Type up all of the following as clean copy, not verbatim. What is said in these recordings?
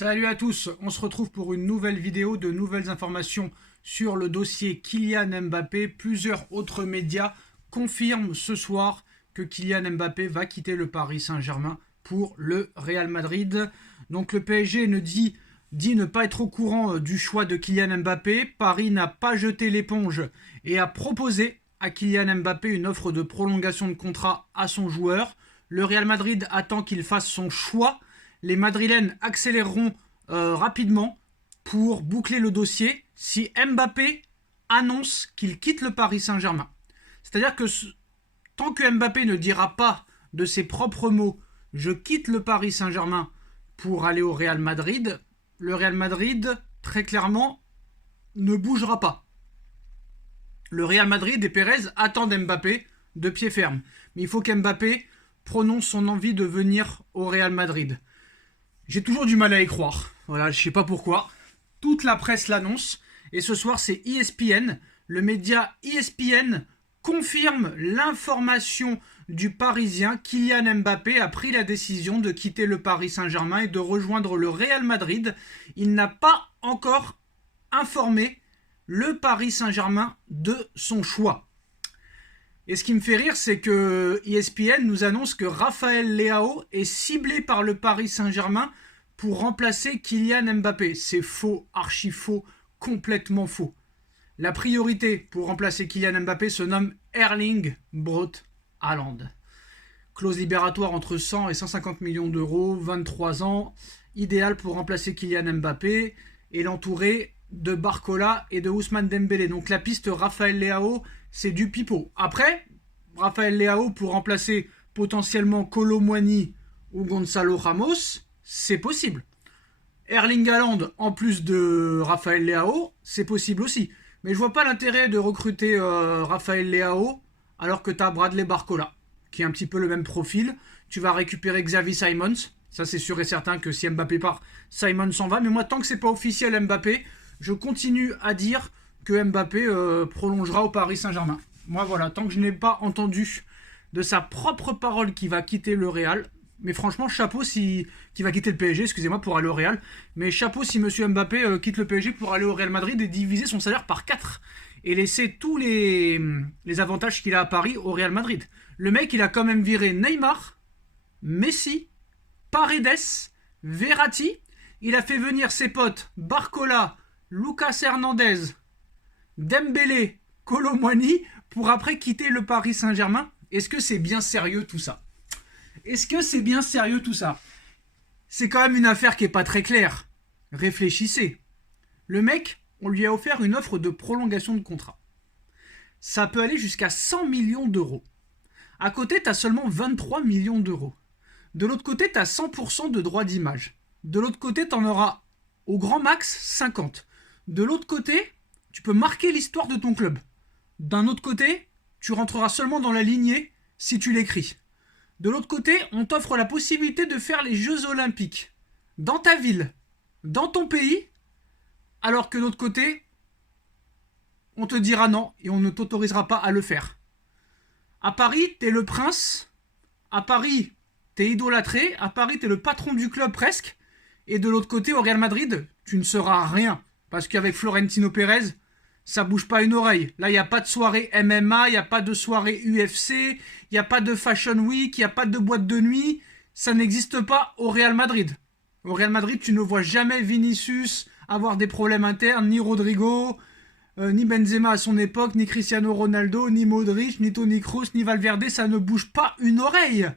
Salut à tous, on se retrouve pour une nouvelle vidéo de nouvelles informations sur le dossier Kylian Mbappé. Plusieurs autres médias confirment ce soir que Kylian Mbappé va quitter le Paris Saint-Germain pour le Real Madrid. Donc le PSG dit ne pas être au courant du choix de Kylian Mbappé. Paris n'a pas jeté l'éponge et a proposé à Kylian Mbappé une offre de prolongation de contrat à son joueur. Le Real Madrid attend qu'il fasse son choix. Les Madrilènes accéléreront rapidement pour boucler le dossier si Mbappé annonce qu'il quitte le Paris Saint-Germain. C'est-à-dire que tant que Mbappé ne dira pas de ses propres mots « je quitte le Paris Saint-Germain pour aller au Real Madrid », le Real Madrid, très clairement, ne bougera pas. Le Real Madrid et Pérez attendent Mbappé de pied ferme. Mais il faut qu'Mbappé prononce son envie de venir au Real Madrid. J'ai toujours du mal à y croire. Voilà, je sais pas pourquoi. Toute la presse l'annonce. Et ce soir, c'est ESPN. Le média ESPN confirme l'information du Parisien. Kylian Mbappé a pris la décision de quitter le Paris Saint-Germain et de rejoindre le Real Madrid. Il n'a pas encore informé le Paris Saint-Germain de son choix. Et ce qui me fait rire, c'est que ESPN nous annonce que Raphaël Leao est ciblé par le Paris Saint-Germain pour remplacer Kylian Mbappé. C'est faux, archi faux, complètement faux. La priorité pour remplacer Kylian Mbappé se nomme Erling Braut Haaland. Clause libératoire entre 100 et 150 millions d'euros, 23 ans, idéal pour remplacer Kylian Mbappé et l'entourer de Barcola et de Ousmane Dembélé. Donc la piste Raphaël Leao, c'est du pipeau. Après, Raphaël Leao pour remplacer potentiellement Kolo Muani ou Gonzalo Ramos, c'est possible. Erling Haaland en plus de Raphaël Leao, c'est possible aussi. Mais je vois pas l'intérêt de recruter Raphaël Leao alors que tu as Bradley Barcola, qui est un petit peu le même profil. Tu vas récupérer Xavi Simons. Ça, c'est sûr et certain que si Mbappé part, Simons s'en va. Mais moi, tant que c'est pas officiel Mbappé, je continue à dire que Mbappé prolongera au Paris Saint-Germain. Moi, voilà, tant que je n'ai pas entendu de sa propre parole qu'il va quitter le Real, mais franchement, chapeau si... qui va quitter le PSG, excusez-moi, pour aller au Real, mais chapeau si Monsieur Mbappé quitte le PSG pour aller au Real Madrid et diviser son salaire par 4 et laisser tous les avantages qu'il a à Paris au Real Madrid. Le mec, il a quand même viré Neymar, Messi, Paredes, Verratti. Il a fait venir ses potes Barcola, Lucas Hernandez, Dembélé, Kolo Muani pour après quitter le Paris Saint-Germain. Est-ce que c'est bien sérieux tout ça? Est-ce que c'est bien sérieux tout ça? C'est quand même une affaire qui est pas très claire. Réfléchissez. Le mec, on lui a offert une offre de prolongation de contrat. Ça peut aller jusqu'à 100 millions d'euros. À côté, tu as seulement 23 millions d'euros. De l'autre côté, tu as 100% de droits d'image. De l'autre côté, tu en auras au grand max 50. De l'autre côté, tu peux marquer l'histoire de ton club. D'un autre côté, tu rentreras seulement dans la lignée si tu l'écris. De l'autre côté, on t'offre la possibilité de faire les Jeux Olympiques dans ta ville, dans ton pays, alors que de l'autre côté, on te dira non et on ne t'autorisera pas à le faire. À Paris, t'es le prince. À Paris, t'es idolâtré. À Paris, t'es le patron du club presque. Et de l'autre côté, au Real Madrid, tu ne seras rien. Parce qu'avec Florentino Pérez, ça bouge pas une oreille. Là, il n'y a pas de soirée MMA, il n'y a pas de soirée UFC, il n'y a pas de Fashion Week, il n'y a pas de boîte de nuit. Ça n'existe pas au Real Madrid. Au Real Madrid, tu ne vois jamais Vinicius avoir des problèmes internes, ni Rodrigo, ni Benzema à son époque, ni Cristiano Ronaldo, ni Modric, ni Toni Kroos, ni Valverde. Ça ne bouge pas une oreille.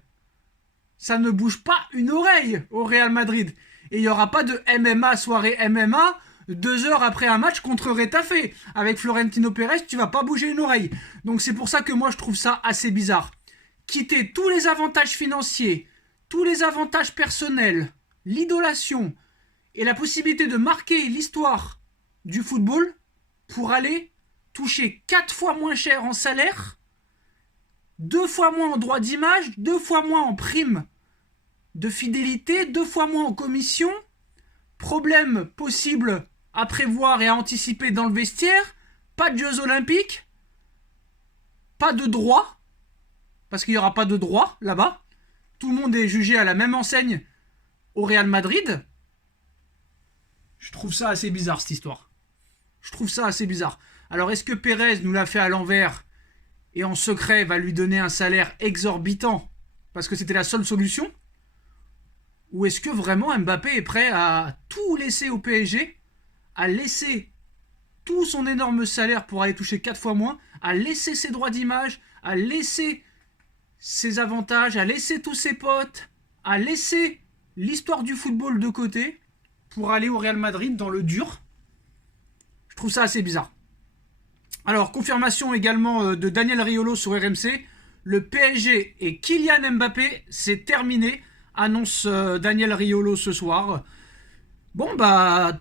Ça ne bouge pas une oreille au Real Madrid. Et il n'y aura pas de MMA, soirée MMA, 2 heures après un match contre Retafe. Avec Florentino Pérez, tu vas pas bouger une oreille. Donc c'est pour ça que moi je trouve ça assez bizarre. Quitter tous les avantages financiers, tous les avantages personnels, l'idolation et la possibilité de marquer l'histoire du football pour aller toucher 4 fois moins cher en salaire, 2 fois moins en droit d'image, 2 fois moins en prime de fidélité, 2 fois moins en commission, problème possible à prévoir et à anticiper dans le vestiaire, pas de Jeux Olympiques, pas de droit, parce qu'il n'y aura pas de droit là-bas, tout le monde est jugé à la même enseigne au Real Madrid, Je trouve ça assez bizarre, cette histoire. Je trouve ça assez bizarre. Alors, est-ce que Pérez nous l'a fait à l'envers et en secret va lui donner un salaire exorbitant parce que c'était la seule solution? Ou est-ce que vraiment Mbappé est prêt à tout laisser au PSG, à laisser tout son énorme salaire pour aller toucher 4 fois moins, à laisser ses droits d'image, à laisser ses avantages, à laisser tous ses potes, à laisser l'histoire du football de côté pour aller au Real Madrid dans le dur? Je trouve ça assez bizarre. Alors, confirmation également de Daniel Riolo sur RMC. Le PSG et Kylian Mbappé, c'est terminé, annonce Daniel Riolo ce soir. Bon, bah,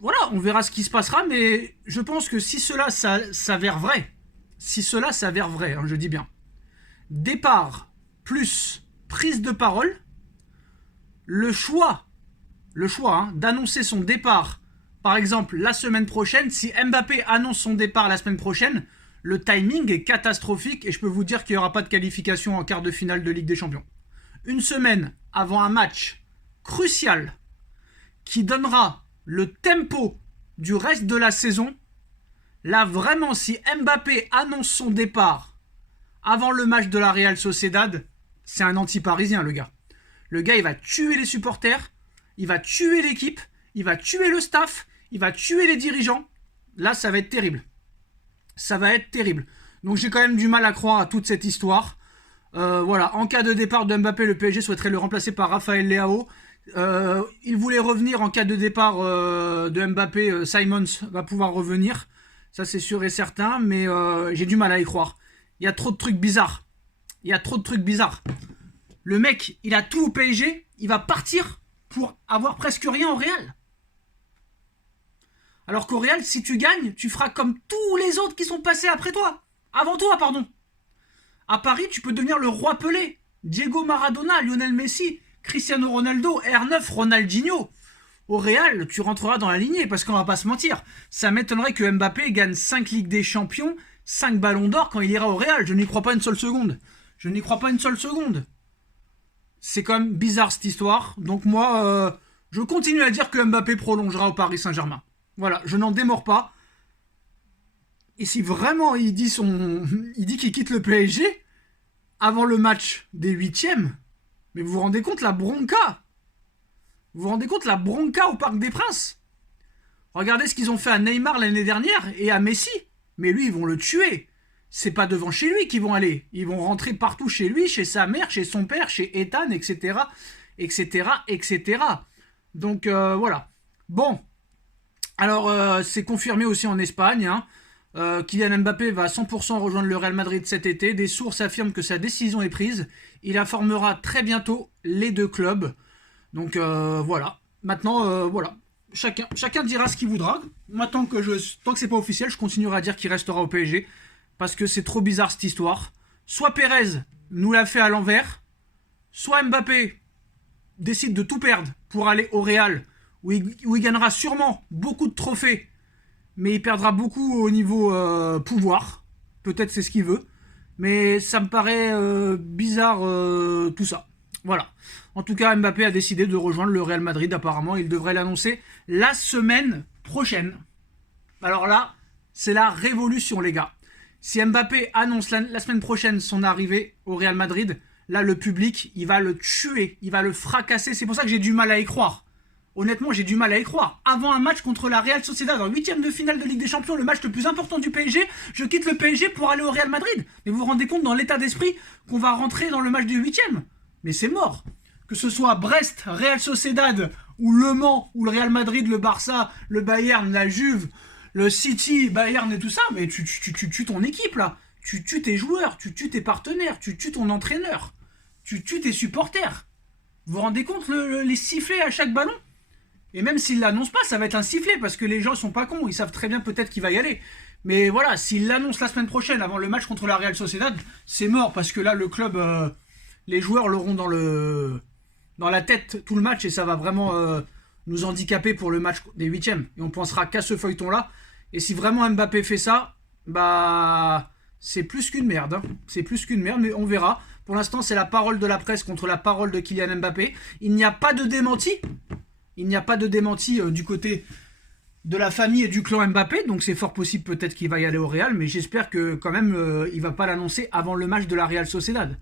voilà, on verra ce qui se passera, mais je pense que si cela s'avère vrai, hein, je dis bien, départ plus prise de parole, le choix d'annoncer son départ, par exemple la semaine prochaine, si Mbappé annonce son départ la semaine prochaine, le timing est catastrophique et je peux vous dire qu'il n'y aura pas de qualification en quart de finale de Ligue des Champions. Une semaine avant un match crucial qui donnera le tempo du reste de la saison, là vraiment si Mbappé annonce son départ avant le match de la Real Sociedad, c'est un anti-parisien le gars. Le gars il va tuer les supporters, il va tuer l'équipe, il va tuer le staff, il va tuer les dirigeants. Là ça va être terrible. Ça va être terrible. Donc j'ai quand même du mal à croire à toute cette histoire. Voilà, en cas de départ de Mbappé, le PSG souhaiterait le remplacer par Raphaël Leao. Il voulait revenir en cas de départ de Mbappé. Simons va pouvoir revenir. Ça c'est sûr et certain, mais j'ai du mal à y croire. Il y a trop de trucs bizarres. Le mec, il a tout au PSG, il va partir pour avoir presque rien au Real. Alors qu'au Real, si tu gagnes, tu feras comme tous les autres qui sont passés après toi. Avant toi, pardon. À Paris, tu peux devenir le roi Pelé. Diego Maradona, Lionel Messi, Cristiano Ronaldo, R9, Ronaldinho. Au Real, tu rentreras dans la lignée, parce qu'on va pas se mentir. Ça m'étonnerait que Mbappé gagne 5 Ligues des Champions, 5 Ballons d'Or quand il ira au Real. Je n'y crois pas une seule seconde. C'est quand même bizarre cette histoire. Donc moi, je continue à dire que Mbappé prolongera au Paris Saint-Germain. Voilà, je n'en démords pas. Et si vraiment il dit qu'il quitte le PSG avant le match des 8e, mais vous vous rendez compte la bronca? Vous vous rendez compte la bronca au Parc des Princes? Regardez ce qu'ils ont fait à Neymar l'année dernière et à Messi. Mais lui, ils vont le tuer. C'est pas devant chez lui qu'ils vont aller. Ils vont rentrer partout chez lui, chez sa mère, chez son père, chez Ethan, etc. Donc voilà. Bon. Alors, c'est confirmé aussi en Espagne. Kylian Mbappé va à 100% rejoindre le Real Madrid cet été. Des sources affirment que sa décision est prise. Il informera très bientôt les deux clubs. Donc voilà. Maintenant, voilà. Chacun dira ce qu'il voudra. Moi, tant que c'est pas officiel, je continuerai à dire qu'il restera au PSG. Parce que c'est trop bizarre cette histoire. Soit Pérez nous l'a fait à l'envers, soit Mbappé décide de tout perdre pour aller au Real, où il gagnera sûrement beaucoup de trophées, mais il perdra beaucoup au niveau pouvoir. Peut-être c'est ce qu'il veut. Mais ça me paraît bizarre tout ça. Voilà. En tout cas, Mbappé a décidé de rejoindre le Real Madrid. Apparemment, il devrait l'annoncer la semaine prochaine. Alors là, c'est la révolution, les gars. Si Mbappé annonce la semaine prochaine son arrivée au Real Madrid, là, le public, il va le tuer, il va le fracasser. C'est pour ça que j'ai du mal à y croire. Honnêtement, j'ai du mal à y croire. Avant un match contre la Real Sociedad, en 8e de finale de Ligue des Champions, le match le plus important du PSG, je quitte le PSG pour aller au Real Madrid. Mais vous vous rendez compte dans l'état d'esprit qu'on va rentrer dans le match du 8e? Mais c'est mort. Que ce soit Brest, Real Sociedad, ou Le Mans, ou le Real Madrid, le Barça, le Bayern, la Juve, le City, Bayern et tout ça, mais tu tues ton équipe là. Tu tues tes joueurs, tu tues tes partenaires, tu tues ton entraîneur, tu tues tes supporters. Vous vous rendez compte les sifflets à chaque ballon? Et même s'il l'annonce pas, ça va être un sifflet parce que les gens sont pas cons, ils savent très bien peut-être qu'il va y aller. Mais voilà, s'il l'annonce la semaine prochaine avant le match contre la Real Sociedad, c'est mort parce que là le club, les joueurs l'auront dans la tête tout le match et ça va vraiment nous handicaper pour le match des 8e. Et on pensera qu'à ce feuilleton-là. Et si vraiment Mbappé fait ça, bah c'est plus qu'une merde. Hein. C'est plus qu'une merde, mais on verra. Pour l'instant, c'est la parole de la presse contre la parole de Kylian Mbappé. Il n'y a pas de démenti. Il n'y a pas de démenti du côté de la famille et du clan Mbappé, donc c'est fort possible peut-être qu'il va y aller au Real, mais j'espère que quand même il va pas l'annoncer avant le match de la Real Sociedad.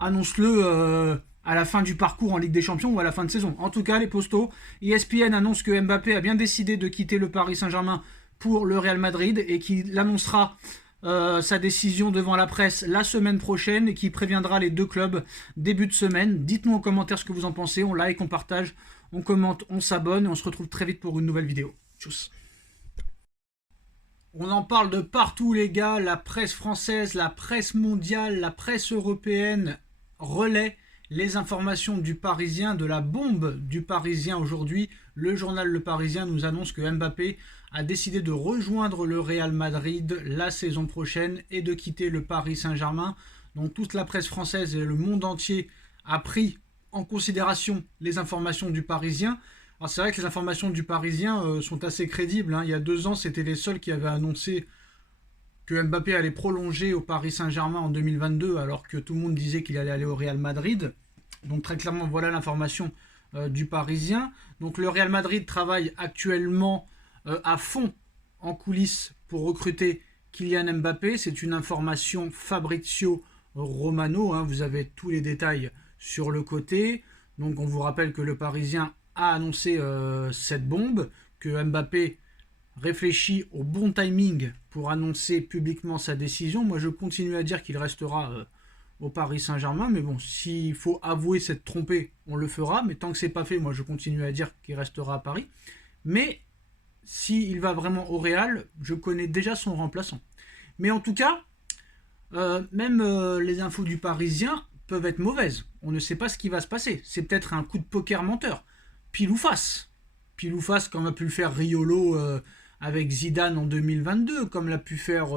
Annonce-le à la fin du parcours en Ligue des Champions ou à la fin de saison. En tout cas, les postos, ESPN annonce que Mbappé a bien décidé de quitter le Paris Saint-Germain pour le Real Madrid et qu'il annoncera sa décision devant la presse la semaine prochaine et qui préviendra les deux clubs début de semaine. Dites-nous en commentaire ce que vous en pensez, on like, on partage, on commente, on s'abonne et on se retrouve très vite pour une nouvelle vidéo. Tchuss. On en parle de partout les gars, la presse française, la presse mondiale, la presse européenne relaie les informations du Parisien, de la bombe du Parisien aujourd'hui. Le journal Le Parisien nous annonce que Mbappé a décidé de rejoindre le Real Madrid la saison prochaine et de quitter le Paris Saint-Germain. Donc toute la presse française et le monde entier a pris en considération les informations du Parisien. Alors c'est vrai que les informations du Parisien sont assez crédibles, hein. Il y a 2 ans, c'était les seuls qui avaient annoncé que Mbappé allait prolonger au Paris Saint-Germain en 2022, alors que tout le monde disait qu'il allait aller au Real Madrid. Donc très clairement, voilà l'information du Parisien. Donc le Real Madrid travaille actuellement à fond en coulisses pour recruter Kylian Mbappé. C'est une information Fabrizio Romano, hein. Vous avez tous les détails sur le côté. Donc on vous rappelle que le Parisien a annoncé cette bombe, que Mbappé réfléchit au bon timing pour annoncer publiquement sa décision. Moi, je continue à dire qu'il restera au Paris Saint-Germain, mais bon, s'il faut avouer s'être trompé, on le fera. Mais tant que c'est pas fait, moi, je continue à dire qu'il restera à Paris. Mais s'il va vraiment au Real, je connais déjà son remplaçant. Mais en tout cas, même les infos du Parisien peuvent être mauvaises. On ne sait pas ce qui va se passer. C'est peut-être un coup de poker menteur. Pile ou face. Pile ou face, comme a pu le faire Riolo avec Zidane en 2022, comme l'a pu faire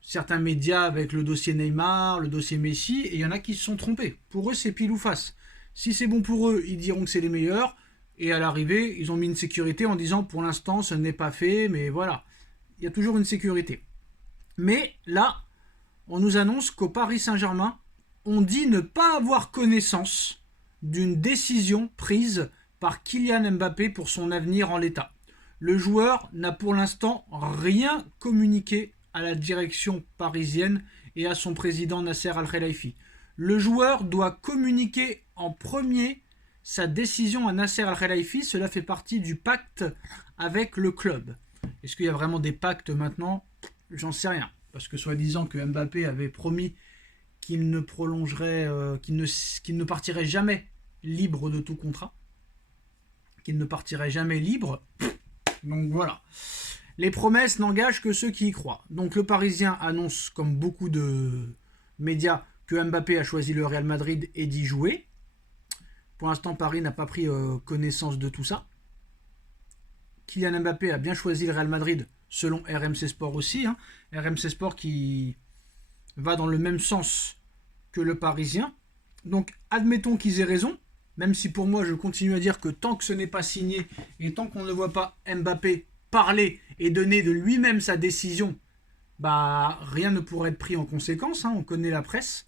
certains médias avec le dossier Neymar, le dossier Messi, et il y en a qui se sont trompés. Pour eux, c'est pile ou face. Si c'est bon pour eux, ils diront que c'est les meilleurs, et à l'arrivée, ils ont mis une sécurité en disant pour l'instant, ce n'est pas fait, mais voilà. Il y a toujours une sécurité. Mais là, on nous annonce qu'au Paris Saint-Germain, on dit ne pas avoir connaissance d'une décision prise par Kylian Mbappé pour son avenir en l'état. Le joueur n'a pour l'instant rien communiqué à la direction parisienne et à son président Nasser Al-Khelaifi. Le joueur doit communiquer en premier sa décision à Nasser Al-Khelaifi. Cela fait partie du pacte avec le club. Est-ce qu'il y a vraiment des pactes maintenant? J'en sais rien. Parce que soi-disant que Mbappé avait promis qu'il ne prolongerait, qu'il ne partirait jamais libre de tout contrat. Qu'il ne partirait jamais libre. Donc voilà. Les promesses n'engagent que ceux qui y croient. Donc le Parisien annonce, comme beaucoup de médias, que Mbappé a choisi le Real Madrid et d'y jouer. Pour l'instant, Paris n'a pas pris connaissance de tout ça. Kylian Mbappé a bien choisi le Real Madrid, selon RMC Sport aussi. Hein. RMC Sport qui va dans le même sens que le Parisien. Donc admettons qu'ils aient raison. Même si pour moi, je continue à dire que tant que ce n'est pas signé et tant qu'on ne voit pas Mbappé parler et donner de lui-même sa décision, bah rien ne pourrait être pris en conséquence. Hein, on connaît la presse.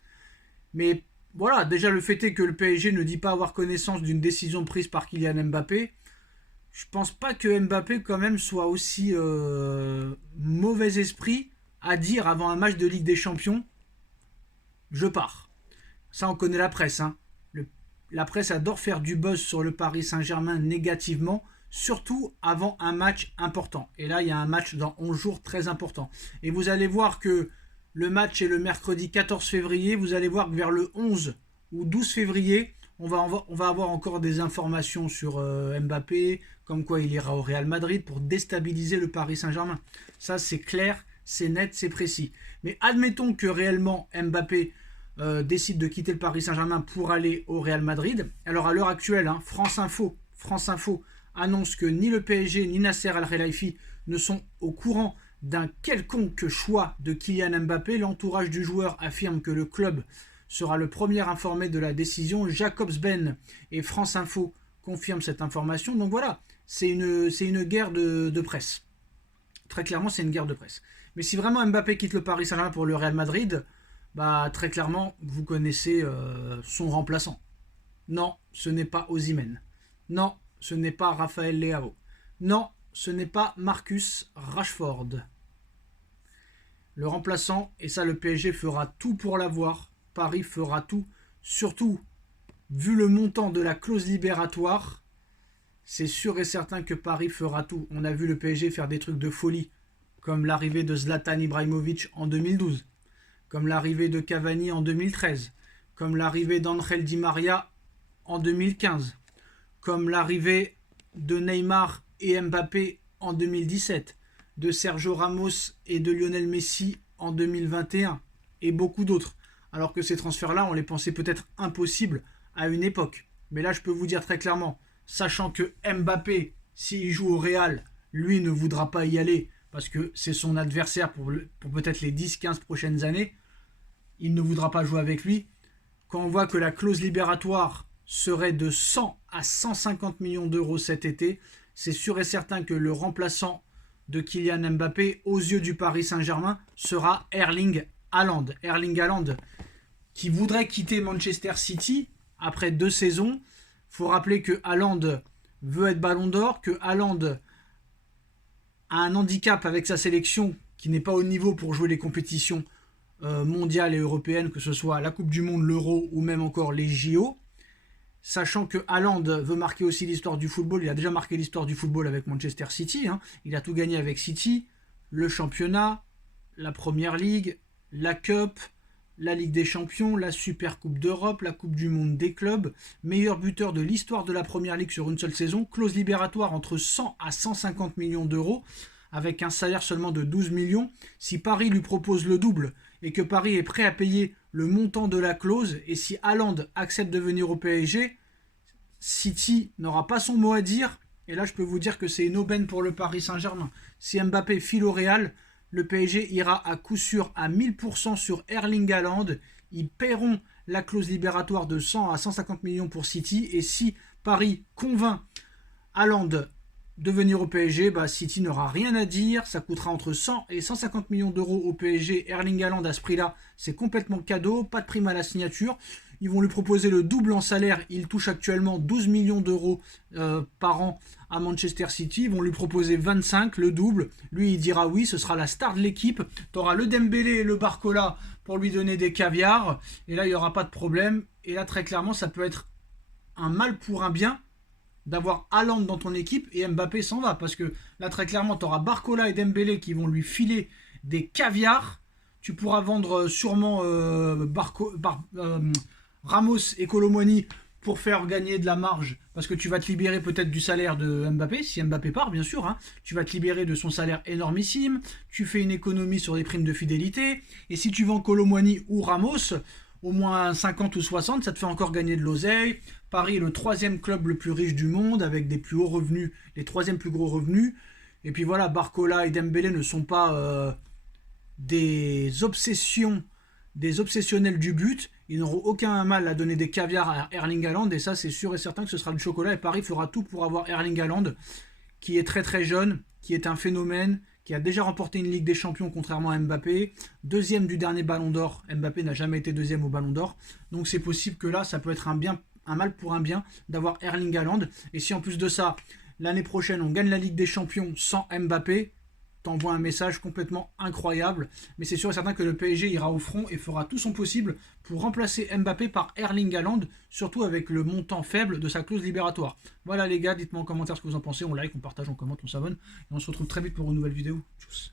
Mais voilà, déjà le fait est que le PSG ne dit pas avoir connaissance d'une décision prise par Kylian Mbappé. Je pense pas que Mbappé quand même soit aussi mauvais esprit à dire avant un match de Ligue des Champions, je pars. Ça, on connaît la presse, hein. La presse adore faire du buzz sur le Paris Saint-Germain négativement, surtout avant un match important. Et là, il y a un match dans 11 jours très important. Et vous allez voir que le match est le mercredi 14 février. Vous allez voir que vers le 11 ou 12 février, on va avoir encore des informations sur Mbappé, comme quoi il ira au Real Madrid pour déstabiliser le Paris Saint-Germain. Ça, c'est clair, c'est net, c'est précis. Mais admettons que réellement Mbappé décide de quitter le Paris Saint-Germain pour aller au Real Madrid. Alors à l'heure actuelle, hein, France Info annonce que ni le PSG ni Nasser Al-Khelaifi ne sont au courant d'un quelconque choix de Kylian Mbappé. L'entourage du joueur affirme que le club sera le premier informé de la décision. Jacobs-Ben et France Info confirment cette information. Donc voilà, c'est une guerre de presse. Très clairement, c'est une guerre de presse. Mais si vraiment Mbappé quitte le Paris Saint-Germain pour le Real Madrid, bah très clairement, vous connaissez son remplaçant. Non, ce n'est pas Osimhen. Non, ce n'est pas Raphaël Leao. Non, ce n'est pas Marcus Rashford. Le remplaçant, et ça le PSG fera tout pour l'avoir. Paris fera tout. Surtout, vu le montant de la clause libératoire, c'est sûr et certain que Paris fera tout. On a vu le PSG faire des trucs de folie, comme l'arrivée de Zlatan Ibrahimovic en 2012, comme l'arrivée de Cavani en 2013, comme l'arrivée d'Angel Di Maria en 2015, comme l'arrivée de Neymar et Mbappé en 2017, de Sergio Ramos et de Lionel Messi en 2021, et beaucoup d'autres. Alors que ces transferts-là, on les pensait peut-être impossibles à une époque. Mais là, je peux vous dire très clairement, sachant que Mbappé, s'il joue au Real, lui ne voudra pas y aller, parce que c'est son adversaire pour peut-être les 10-15 prochaines années, il ne voudra pas jouer avec lui. Quand on voit que la clause libératoire serait de 100 à 150 millions d'euros cet été, c'est sûr et certain que le remplaçant de Kylian Mbappé, aux yeux du Paris Saint-Germain, sera Erling Haaland. Erling Haaland, qui voudrait quitter Manchester City après 2 saisons. Il faut rappeler que Haaland veut être Ballon d'Or, que Haaland a un handicap avec sa sélection qui n'est pas au niveau pour jouer les compétitions mondiales et européennes, que ce soit la Coupe du Monde, l'Euro ou même encore les JO. Sachant que Haaland veut marquer aussi l'histoire du football, il a déjà marqué l'histoire du football avec Manchester City, il a tout gagné avec City, le championnat, la Première Ligue, la Cup, la Ligue des Champions, la Super Coupe d'Europe, la Coupe du Monde des clubs, meilleur buteur de l'histoire de la Première Ligue sur une seule saison, clause libératoire entre 100 à 150 millions d'euros, avec un salaire seulement de 12 millions. Si Paris lui propose le double et que Paris est prêt à payer le montant de la clause, et si Haaland accepte de venir au PSG, City n'aura pas son mot à dire. Et là, je peux vous dire que c'est une aubaine pour le Paris Saint-Germain. Si Mbappé file au Real, le PSG ira à coup sûr à 1000% sur Erling Haaland. Ils paieront la clause libératoire de 100 à 150 millions pour City. Et si Paris convainc Haaland de venir au PSG, City n'aura rien à dire. Ça coûtera entre 100 et 150 millions d'euros au PSG. Erling Haaland, à ce prix-là, c'est complètement cadeau. Pas de prime à la signature. Ils vont lui proposer le double en salaire. Il touche actuellement 12 millions d'euros par an à Manchester City. Ils vont lui proposer 25, le double. Lui, il dira oui, ce sera la star de l'équipe. Tu auras le Dembélé et le Barcola pour lui donner des caviars. Et là, il n'y aura pas de problème. Et là, très clairement, ça peut être un mal pour un bien d'avoir Haaland dans ton équipe et Mbappé s'en va. Parce que là, très clairement, tu auras Barcola et Dembélé qui vont lui filer des caviars. Tu pourras vendre sûrement Ramos et Kolo Muani pour faire gagner de la marge, parce que tu vas te libérer peut-être du salaire de Mbappé, si Mbappé part bien sûr, tu vas te libérer de son salaire énormissime, tu fais une économie sur les primes de fidélité, et si tu vends Kolo Muani ou Ramos, au moins 50 ou 60, ça te fait encore gagner de l'oseille. Paris est le 3e club le plus riche du monde, avec des plus hauts revenus, les 3e plus gros revenus, et puis voilà, Barcola et Dembélé ne sont pas des obsessionnels du but. Ils n'auront aucun mal à donner des caviars à Erling Haaland, et ça c'est sûr et certain que ce sera du chocolat, et Paris fera tout pour avoir Erling Haaland, qui est très très jeune, qui est un phénomène, qui a déjà remporté une Ligue des Champions contrairement à Mbappé, 2e du dernier Ballon d'Or. Mbappé n'a jamais été 2e au Ballon d'Or, donc c'est possible que là ça peut être un mal pour un bien d'avoir Erling Haaland. Et si en plus de ça, l'année prochaine on gagne la Ligue des Champions sans Mbappé, t'envoies un message complètement incroyable. Mais c'est sûr et certain que le PSG ira au front et fera tout son possible pour remplacer Mbappé par Erling Haaland, surtout avec le montant faible de sa clause libératoire. Voilà les gars, dites-moi en commentaire ce que vous en pensez, on like, on partage, on commente, on s'abonne, et on se retrouve très vite pour une nouvelle vidéo. Tchuss.